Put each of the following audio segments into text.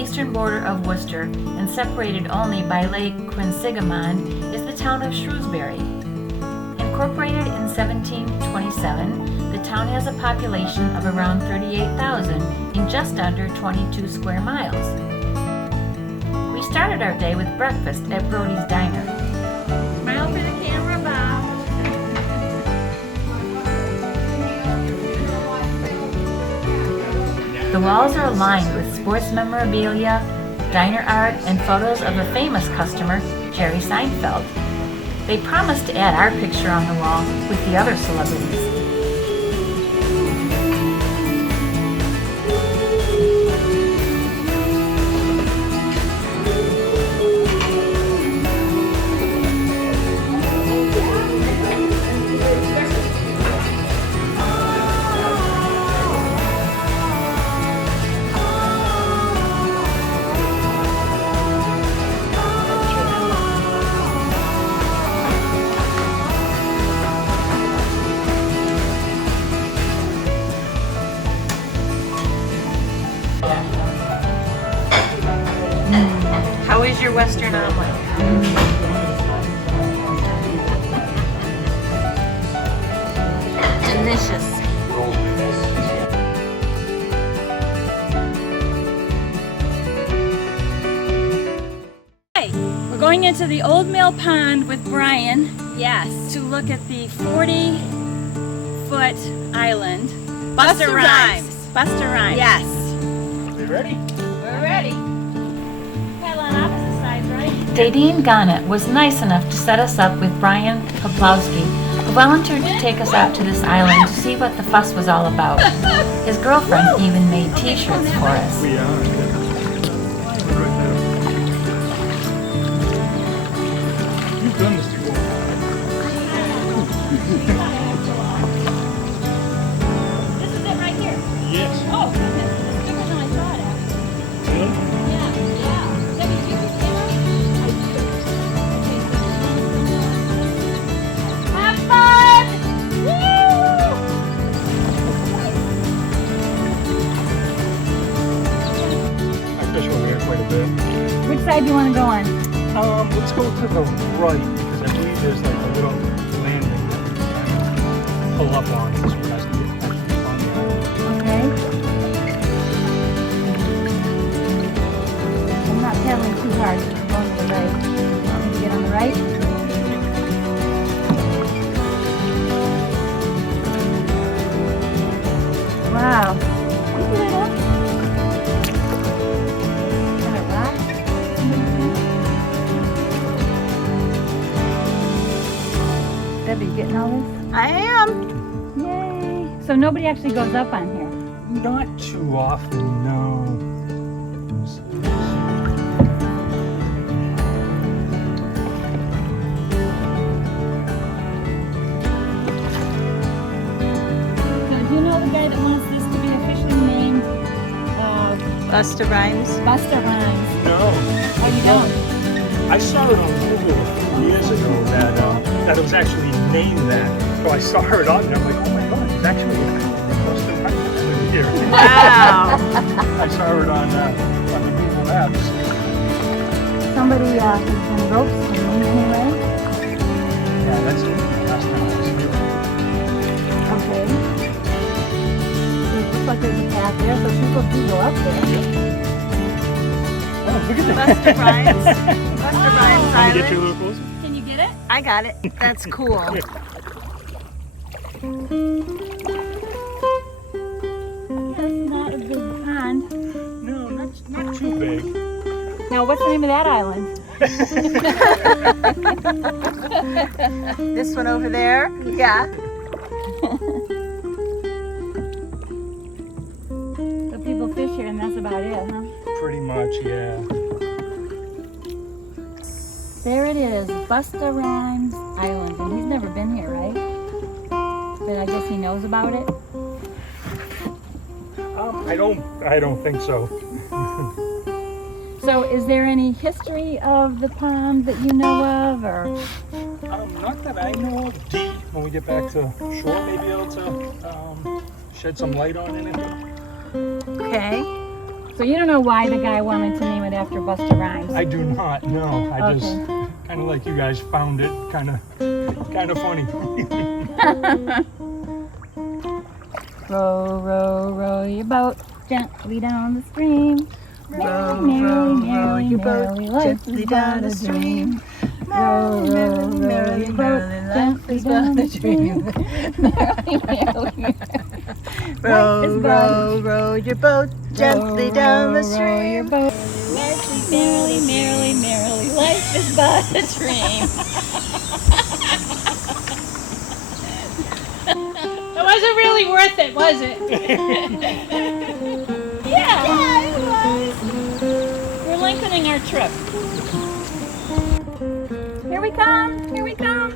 eastern border of Worcester and separated only by Lake Quinsigamond is the town of Shrewsbury. Incorporated in 1727, the town has a population of around 38,000 in just under 22 square miles. We started our day with breakfast at Brody's Diner. Smile for the camera, Bob. The walls are lined with sports memorabilia, diner art, and photos of a famous customer, Jerry Seinfeld. They promised to add our picture on the wall with the other celebrities. How is your Western omelet? Delicious. Hey, we're going into the Old Mill Pond with Brian. Yes. To look at the 40-foot island. Busta Rhymes. Busta Rhymes. Yes. You ready? We're ready. Dadine Garnett was nice enough to set us up with Brian Poplowski, who volunteered to take us out to this island to see what the fuss was all about. His girlfriend even made t-shirts for us. We are. You've done this before. This is it right here? Yes. Oh, goodness. It's bigger than I thought, actually. Really? Yeah. Debbie, do you have Have fun! Woo! I fish over here quite a bit. Which side do you want to go on? Let's go to the right because I believe there's like a little landing that we can pull up on. So that's actually on the island. Okay. I'm not paddling too hard. I'm going to the right. Want me to get on the right? Wow. Look at it. Got a rock? Debbie, you getting all this? I am. Yay. So nobody actually goes up on here? Not too often, no. So do you know the guy that wants this to be officially named Busta Rhymes. Busta Rhymes? No. Oh, you don't? I saw it on Google a few years ago that it was actually named that. So I saw it on there. I'm like, oh my god, it's actually Busta Rhymes here. Wow. I saw it on the Google Maps. Somebody has been ropes to me anyway. Yeah, that's it. Last time I was here. Okay. It looks like there's a path there, so people do go up there. Oh, look at that. Busta Rhymes. Busta Rhymes Can we get you a Island. little closer? Can you get it? I got it. That's cool. That's not a big pond. No, not too big. Now, what's the name of that island? This one over there. Yeah. So people fish here and that's about it, huh? Pretty much, yeah. There it is, Busta Rhymes Island. And he's never been here, right? But I guess he knows about it. I don't think so. So is there any history of the pond that you know of, or? Not that I know of. Dee, when we get back to shore, may be able to shed some light on anything. Okay. So you don't know why the guy wanted to name it after Busta Rhymes? I do not, no. I just Okay. kind of like you guys found it kind of funny. Row, row, row your boat gently down the stream. Row, Merrily, row, merrily, row your boat merrily, life gently is down but the a stream. dream. Row, row, row your boat gently down the stream. Merrily, merrily, Row, is but a row, row your boat gently down the row your stream. boat. Merrily, merrily, merrily, life is but a dream. It wasn't really worth it, was it? Yeah, it was. We're lengthening our trip. Here we come, here we come.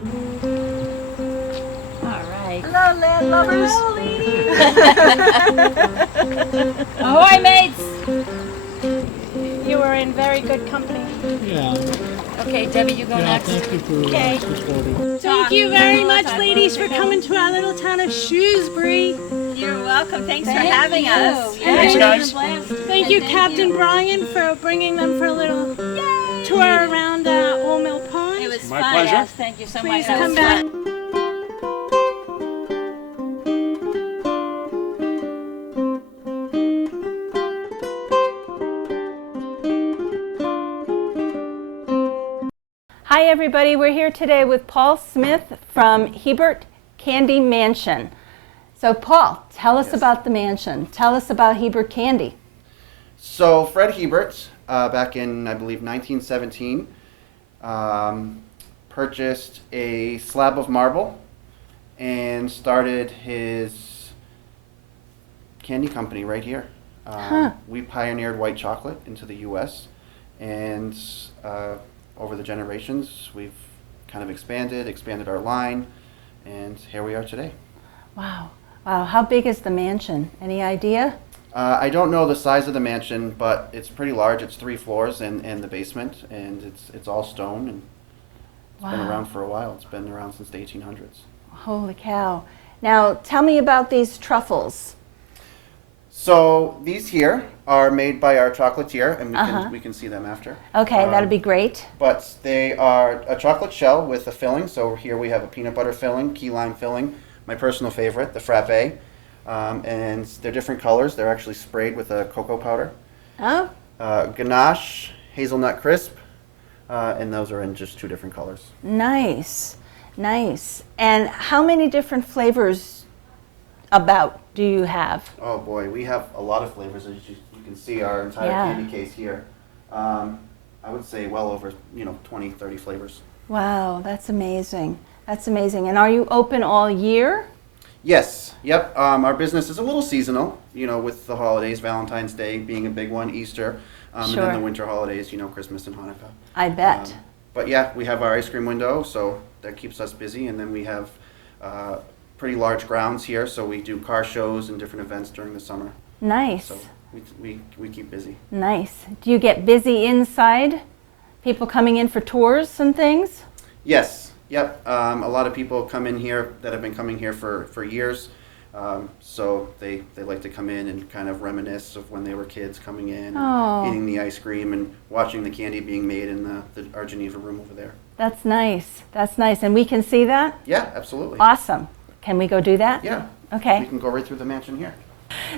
All right. Hello, landlubbers. Hello, ladies. Ahoy, mates. You were in very good company. Yeah. Okay, Debbie, you go next. Thank you for Okay. supporting. Thank you very much, ladies, for coming to our little town of Shrewsbury. You're welcome. Thanks for Thank having you. us. Yeah, Thanks, it's guys. been a blast. Thank you, Captain Brian, for bringing them for a little tour around Old Mill Pond. It was My fun. pleasure. Yes, thank you so much. Please That come was back. fun. Hi everybody, we're here today with Paul Smith from Hebert Candy Mansion. So Paul, tell us about the mansion. Tell us about Hebert Candy. So Fred Hebert, back in, I believe, 1917, purchased a slab of marble and started his candy company right here. We pioneered white chocolate into the U.S. and over the generations, we've kind of expanded our line, and here we are today. Wow. Wow, how big is the mansion? Any idea? I don't know the size of the mansion, but it's pretty large. It's 3 floors and the basement, and it's all stone, and it's been Wow. around for a while. It's been around since the 1800s. Holy cow. Now tell me about these truffles. So these here are made by our chocolatier, and Uh-huh. we can see them after. Okay, that'd be great. But they are a chocolate shell with a filling. So here we have a peanut butter filling, key lime filling, my personal favorite, the frappe. And they're different colors. They're actually sprayed with a cocoa powder. Oh, Ganache, hazelnut crisp, and those are in just 2 different colors. nice. Nice. And how many different flavors do you have? Oh boy, we have a lot of flavors. As you can see, our entire Yeah. candy case here. I would say well over 20, 30 flavors. Wow, that's amazing. That's amazing. And are you open all year? Yes, yep. Our business is a little seasonal, with the holidays, Valentine's Day being a big one, Easter, and Sure. then the winter holidays, Christmas and Hanukkah. I bet. But yeah, we have our ice cream window, so that keeps us busy. And then we have pretty large grounds here, so we do car shows and different events during the summer. Nice. So we keep busy. Nice. Do you get busy inside? People coming in for tours and things? Yes, yep. A lot of people come in here that have been coming here for years. So they like to come in and kind of reminisce of when they were kids coming in, Oh. eating the ice cream and watching the candy being made in our Geneva room over there. That's nice. That's nice. And we can see that? Yeah, absolutely. Awesome. Can we go do that? Yeah. We Okay. can go right through the mansion here.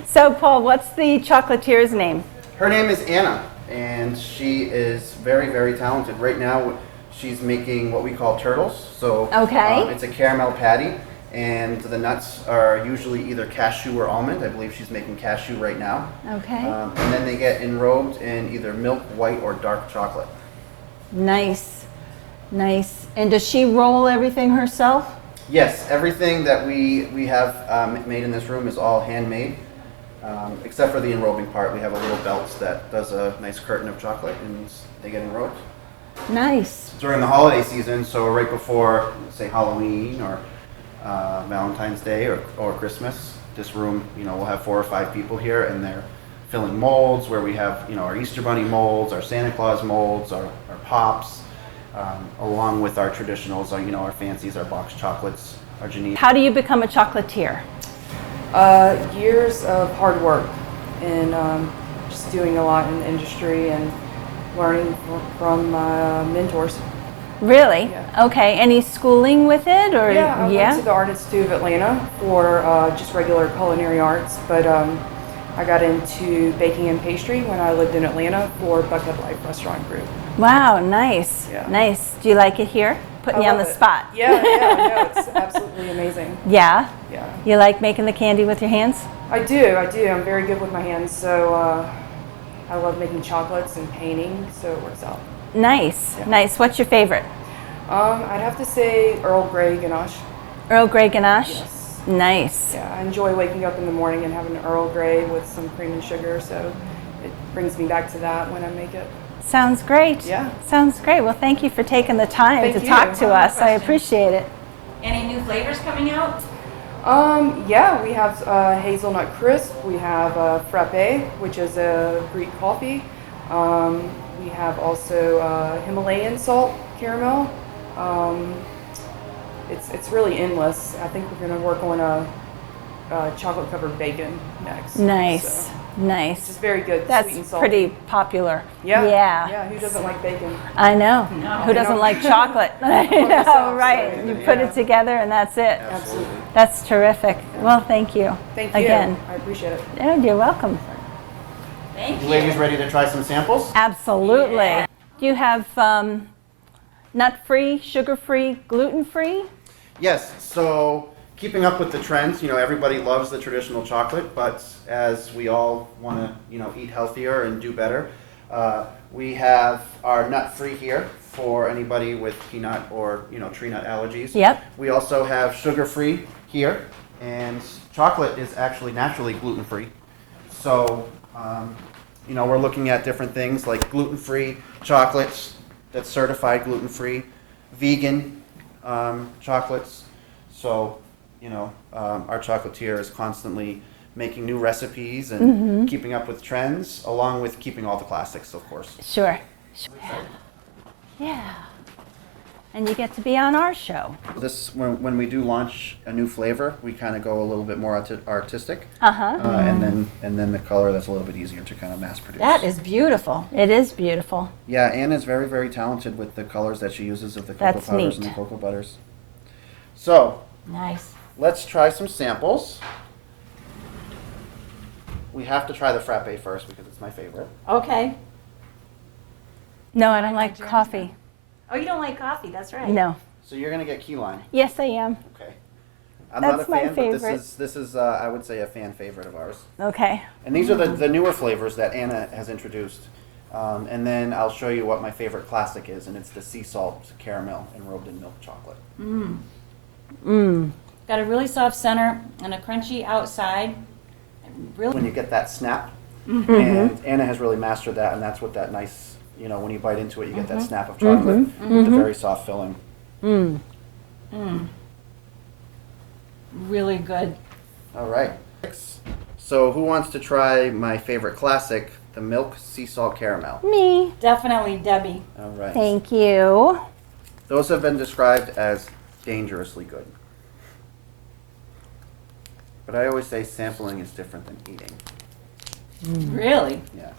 So, Paul, what's the chocolatier's name? Her name is Anna, and she is very, very talented. Right now, she's making what we call turtles. So Okay. it's a caramel patty, and the nuts are usually either cashew or almond. I believe she's making cashew right now. Okay. And then they get enrobed in either milk, white, or dark chocolate. Nice. Nice. And does she roll everything herself? Yes, everything that we have made in this room is all handmade, except for the enrobing part. We have a little belt that does a nice curtain of chocolate, and they get enrobed. Nice. During the holiday season, so right before, say, Halloween or Valentine's Day or Christmas, this room, we'll have 4 or 5 people here, and they're filling molds where we have, our Easter Bunny molds, our Santa Claus molds, our pops, along with our traditionals, our fancies, our box chocolates, our Geneva. How do you become a chocolatier? Years of hard work and just doing a lot in the industry and learning from mentors. Really? Yeah. Okay. Any schooling with it, or Yeah, I went to the Art Institute of Atlanta for just regular culinary arts, but I got into baking and pastry when I lived in Atlanta for Buckhead Life Restaurant Group. Wow, nice, Yeah. nice. Do you like it here? Putting you on the love it. spot. Yeah, no, it's absolutely amazing. Yeah. Yeah, You like making the candy with your hands? I do. I'm very good with my hands, so I love making chocolates and painting, so it works out. Nice, Yeah. nice. What's your favorite? I'd have to say Earl Grey ganache. Earl Grey ganache. Yes. Nice. Yeah, I enjoy waking up in the morning and having an Earl Grey with some cream and sugar, so it brings me back to that when I make it. Sounds great. Yeah. Sounds great. Well, thank you for taking the time Thank to you. talk to One more us. I question. appreciate it. Any new flavors coming out? Yeah, we have hazelnut crisp. We have frappe, which is a Greek coffee. We have also Himalayan salt caramel. It's really endless. I think we're going to work on a chocolate covered bacon next. Nice, So, nice. it's just very good, That's sweet and salty. pretty popular. Yeah. Yeah. Yeah. Who doesn't like bacon? I know. No. Who doesn't know. like chocolate? I know, yourself, right. so, You put yeah. it together and that's it. Absolutely. That's terrific. Well, thank you. Thank you. Again. I appreciate it. Oh, you're welcome. Thank You you. ladies ready to try some samples? Absolutely. Yeah. Do you have nut-free, sugar-free, gluten-free? Yes, so keeping up with the trends, everybody loves the traditional chocolate, but as we all want to, eat healthier and do better, we have our nut-free here for anybody with peanut or, tree nut allergies. Yep. We also have sugar-free here, and chocolate is actually naturally gluten-free. So, we're looking at different things like gluten-free chocolates that's certified gluten-free, vegan chocolates. So, our chocolatier is constantly making new recipes and keeping up with trends, along with keeping all the classics, of course. Sure. Yeah. And you get to be on our show. This, when we do launch a new flavor, we kind of go a little bit more artistic, Uh-huh. and then the color that's a little bit easier to kind of mass produce. That is beautiful. It is beautiful. Yeah, Anne is very, very talented with the colors that she uses of the cocoa That's powders and neat. the cocoa butters. So, Nice. let's try some samples. We have to try the frappe first because it's my favorite. Okay. No, I don't like coffee. Oh, you don't like coffee? That's right. No. So you're gonna get key lime. Yes, I am. Okay. I'm That's not a my fan, but favorite. this is I would say a fan favorite of ours. Okay. And these are the newer flavors that Anna has introduced. And then I'll show you what my favorite classic is, and it's the sea salt caramel enrobed in milk chocolate. Got a really soft center and a crunchy outside. Really. When you get that snap, and Anna has really mastered that, and that's what that nice, when you bite into it, you get that snap of chocolate with the very soft filling. Really good. All right. So who wants to try my favorite classic, the milk sea salt caramel? Me. Definitely Debbie. All right. Thank you. Those have been described as dangerously good. But I always say sampling is different than eating. Really? Yeah.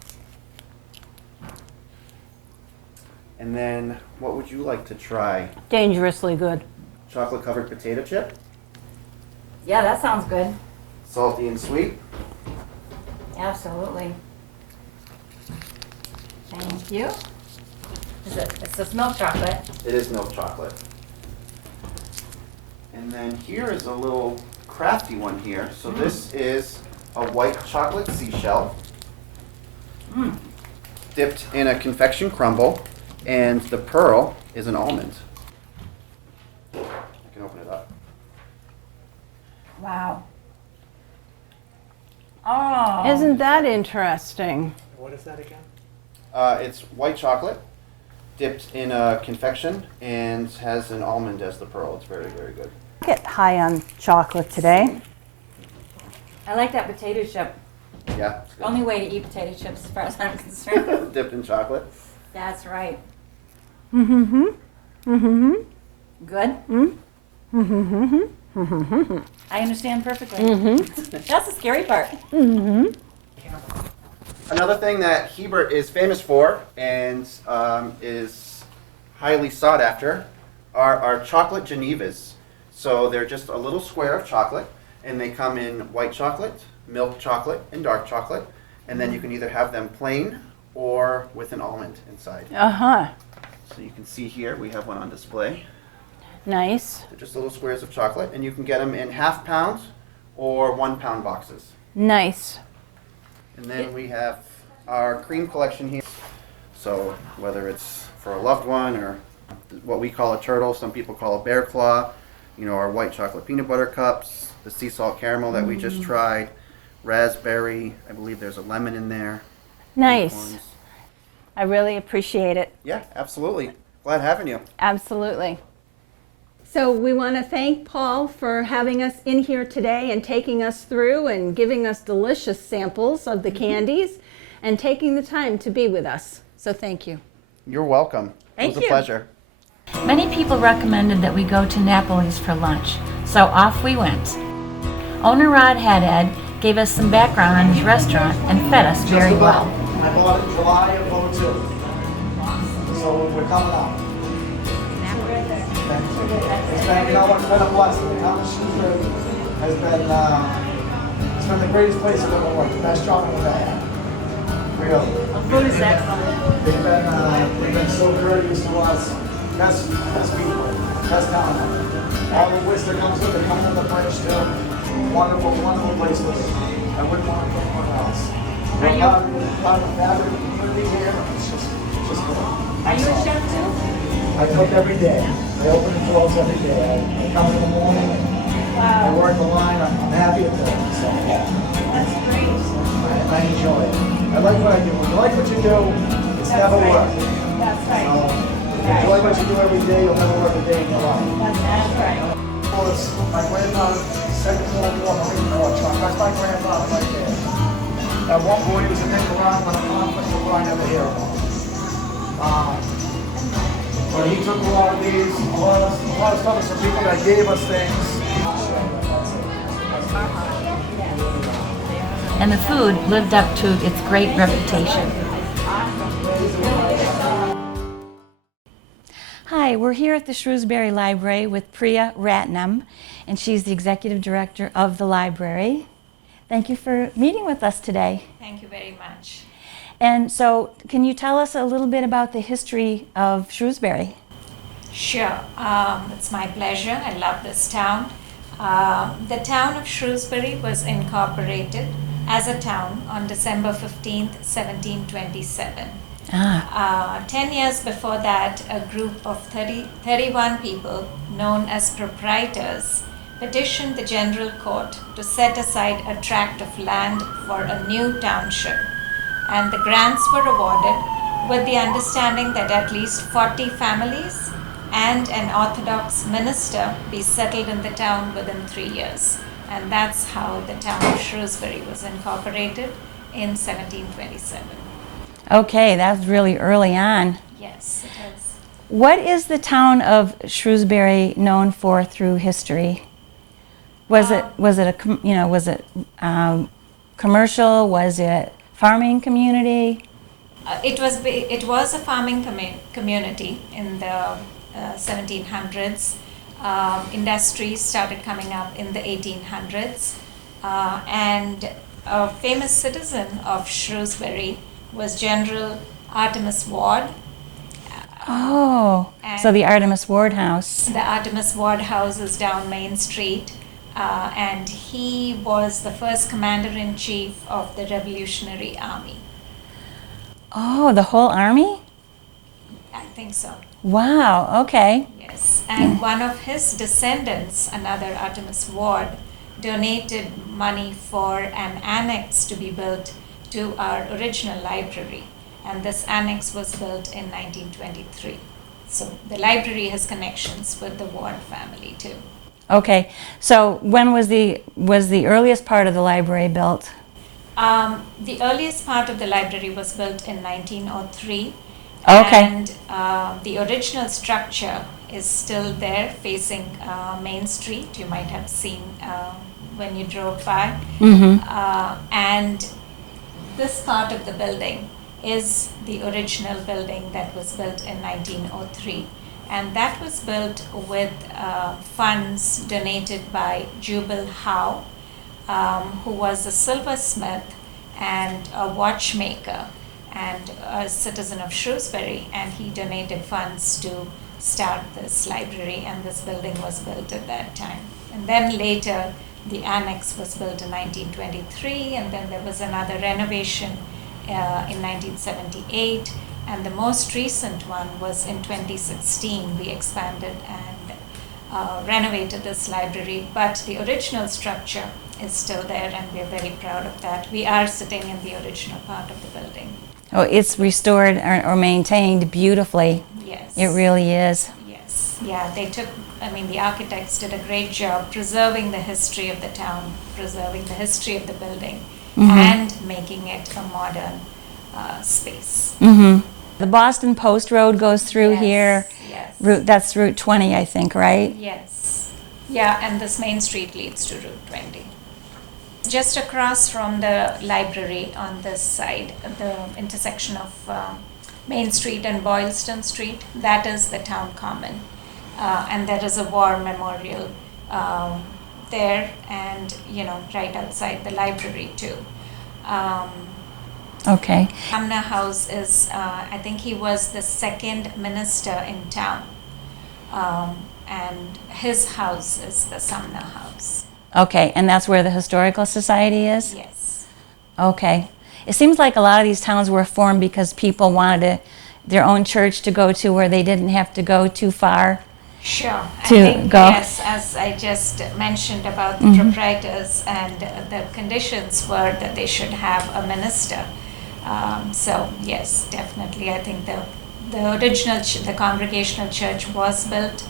And then, what would you like to try? Dangerously good. Chocolate covered potato chip? Yeah, that sounds good. Salty and sweet? Absolutely. Thank you. It's this milk chocolate. It is milk chocolate. And then here is a little crafty one here. So this is a white chocolate seashell dipped in a confection crumble, and the pearl is an almond. I can open it up. Wow. Oh. Isn't that interesting? What is that again? It's white chocolate dipped in a confection and has an almond as the pearl. It's very, very good. Get high on chocolate today. I like that potato chip. Yeah, it's good. Only way to eat potato chips as far as I'm concerned. Dipped in chocolate. That's right. Mm-hmm. Mm-hmm. Good? Mm-hmm. I understand perfectly. Mm-hmm. That's the scary part. Mm-hmm. Another thing that Hebert is famous for and is highly sought after are our chocolate Genevas. So they're just a little square of chocolate, and they come in white chocolate, milk chocolate, and dark chocolate. And then you can either have them plain or with an almond inside. Uh-huh. So you can see here, we have one on display. Nice. They're just little squares of chocolate, and you can get them in half-pound or 1-pound boxes. Nice. And then we have our cream collection here. So whether it's for a loved one or what we call a turtle, some people call a bear claw, you know, our white chocolate peanut butter cups, the sea salt caramel that we just tried, raspberry, I believe there's a lemon in there. Nice. Acorns. I really appreciate it. Yeah, absolutely. Glad having you. Absolutely. So we want to thank Paul for having us in here today and taking us through and giving us delicious samples of the candies and taking the time to be with us. So thank you. You're welcome. Thank It was you. a pleasure. Many people recommended that we go to Napoli's for lunch, so off we went. Owner Rod Haddad gave us some background on his restaurant and fed us very well. I bought it in July of '02. So we're coming up. It's been, you know, it's been a blessing. The town of Shrewsbury has been, it's been the greatest place I've ever worked. The best job I've ever had. Really. Food is excellent. They've been so courteous to us. Best people. Best town. All the whiz that comes with it, comes on the bridge too. Wonderful, wonderful place to live. I wouldn't want to go anywhere else. We're part of the fabric community here. It's just cool. Are you a chef too? I cook every day. I open the doors every day. I come in the morning and I work the line. I'm happy at that. So That's great. I enjoy it. I like what I do. When you like what you do, it's never work. That's So right. enjoy what you do every day. You'll never work a day in your life. That's right. Well, it's my grandfather, second World War Marine Corps truck. That's my grandfather right there. At one point, he was in Nicaragua when a conflict that I never hear about. But he took a lot of these, a lot of stuff, some people that gave us things. And the food lived up to its great reputation. Hi, we're here at the Shrewsbury Library with Priya Ratnam, and she's the executive director of the library. Thank you for meeting with us today. Thank you very much. And so, can you tell us a little bit about the history of Shrewsbury? Sure, it's my pleasure. I love this town. The town of Shrewsbury was incorporated as a town on December 15th, 1727. 10 years before that, a group of 31 people, known as proprietors, petitioned the General Court to set aside a tract of land for a new township, and the grants were awarded with the understanding that at least 40 families and an Orthodox minister be settled in the town within 3 years. And that's how the town of Shrewsbury was incorporated in 1727. Okay, that's really early on. Yes, it is. What is the town of Shrewsbury known for through history? Was it commercial? Was it farming community? It was a farming community in the 1700s. Industries started coming up in the 1800s, and a famous citizen of Shrewsbury was General Artemus Ward. Oh, so the Artemus Ward House. The Artemus Ward House is down Main Street, and he was the first commander-in-chief of the Revolutionary Army. Oh, the whole army? I think so. Wow, okay. Yes, and one of his descendants, another Artemus Ward, donated money for an annex to be built to our original library, and this annex was built in 1923. So the library has connections with the Ward family too. Okay, so when was the earliest part of the library built? The earliest part of the library was built in 1903. Okay. And the original structure is still there facing Main Street. You might have seen when you drove by. Mm-hmm. And this part of the building is the original building that was built in 1903. And that was built with funds donated by Jubal Howe, who was a silversmith and a watchmaker and a citizen of Shrewsbury, and he donated funds to start this library, and this building was built at that time. And then later, the annex was built in 1923, and then there was another renovation in 1978, and the most recent one was in 2016. We expanded and renovated this library, but the original structure is still there, and we're very proud of that. We are sitting in the original part of the building. Oh, it's restored or maintained beautifully. Yes. It really is. Yes. Yeah, the architects did a great job preserving the history of the town, preserving the history of the building, and making it a modern space. Mm-hmm. The Boston Post Road goes through here. Yes. That's Route 20, I think, right? Yes. Yeah, and this main street leads to Route 20. Just across from the library on this side, the intersection of Main Street and Boylston Street, that is the town common. And there is a war memorial there, and right outside the library too. Okay. Sumner House is, I think he was the second minister in town, and his house is the Sumner House. Okay, and that's where the Historical Society is? Yes. Okay. It seems like a lot of these towns were formed because people wanted their own church to go to where they didn't have to go too far. Sure. To I think, go. yes, as I just mentioned about the proprietors, and the conditions were that they should have a minister. So yes, definitely, I think the original, the Congregational Church was built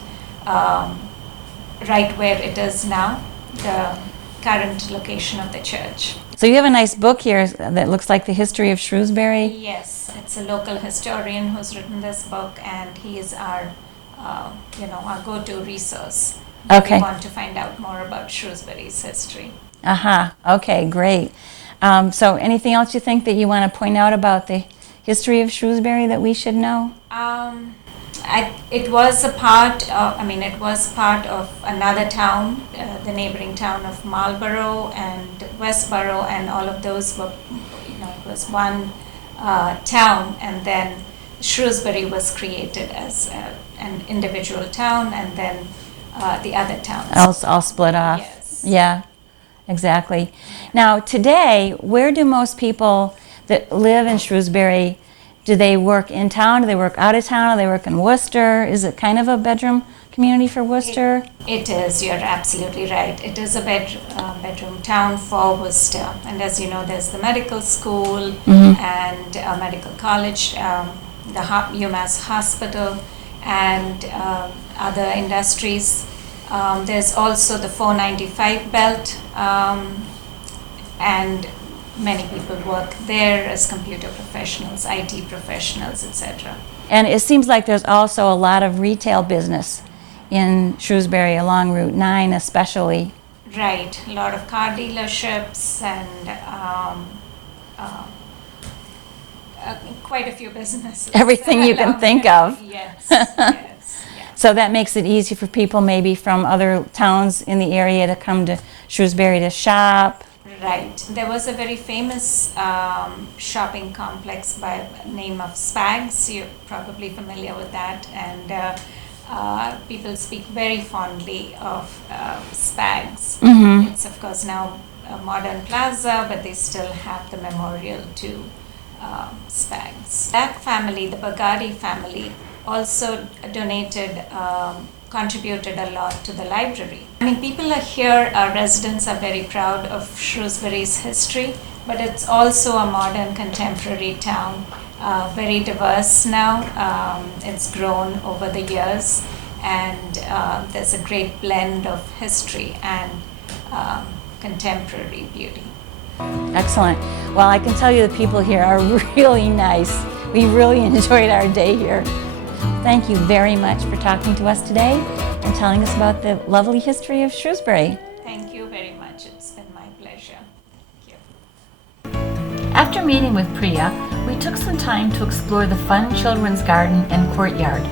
right where it is now, the current location of the church. So you have a nice book here that looks like the history of Shrewsbury. Yes, it's a local historian who's written this book, and he is our our go-to resource. Okay. We want to find out more about Shrewsbury's history. Aha, okay, great. So anything else you think that you want to point out about the history of Shrewsbury that we should know? It was part of another town, the neighboring town of Marlborough and Westborough, and all of those were, it was one town, and then Shrewsbury was created as an individual town, and then the other towns. All split off. Yes. Yeah, exactly. Now today, where do most people that live in Shrewsbury, do they work in town? Do they work out of town? Do they work in Worcester? Is it kind of a bedroom community for Worcester? It is, you're absolutely right. It is a bedroom town for Worcester. And as you know, there's the medical school and a medical college, the UMass Hospital, and other industries. There's also the 495 belt, and many people work there as computer professionals, IT professionals, etc. And it seems like there's also a lot of retail business in Shrewsbury along Route 9 especially. Right, a lot of car dealerships and quite a few businesses. Everything you can think of. Yes, yes. Yeah. So that makes it easy for people maybe from other towns in the area to come to Shrewsbury to shop. Right. There was a very famous shopping complex by the name of Spags. You're probably familiar with that. And people speak very fondly of Spags. It's, of course, now a modern plaza, but they still have the memorial to Spags. That family, the Bagadi family, also contributed a lot to the library. People are here, our residents are very proud of Shrewsbury's history, but it's also a modern contemporary town, very diverse now. It's grown over the years, and there's a great blend of history and contemporary beauty. Excellent. Well, I can tell you the people here are really nice. We really enjoyed our day here. Thank you very much for talking to us today and telling us about the lovely history of Shrewsbury. Thank you very much. It's been my pleasure. Thank you. After meeting with Priya, we took some time to explore the fun children's garden and courtyard.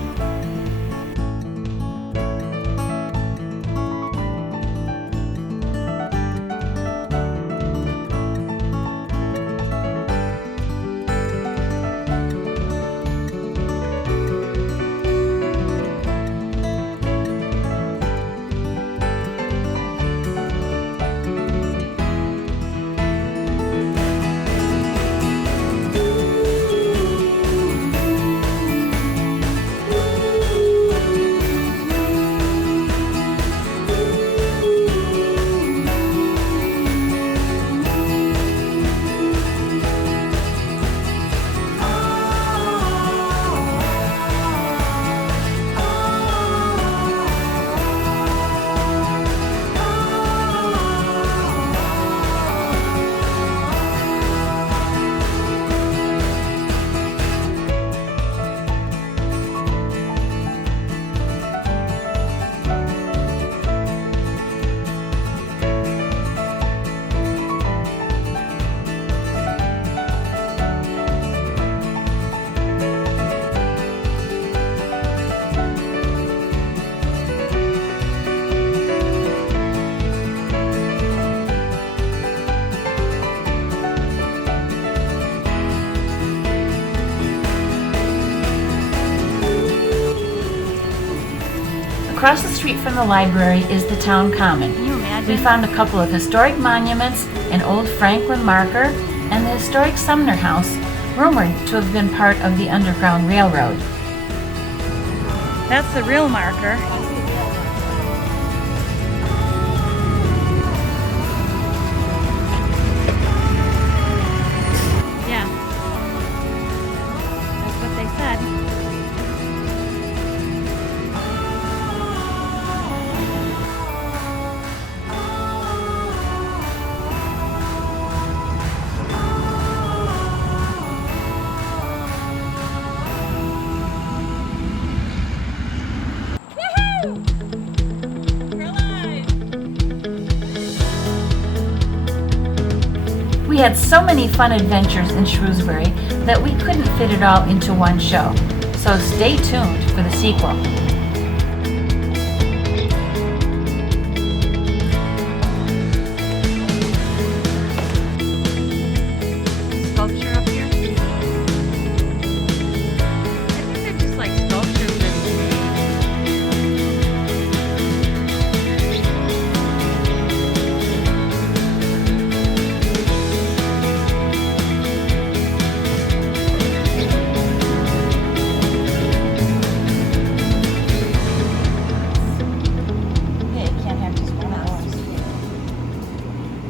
Across the street from the library is the town common. Can you imagine? We found a couple of historic monuments, an old Franklin marker, and the historic Sumner House, rumored to have been part of the Underground Railroad. That's the real marker. Yeah. That's what they said. We had so many fun adventures in Shrewsbury that we couldn't fit it all into one show, so stay tuned for the sequel.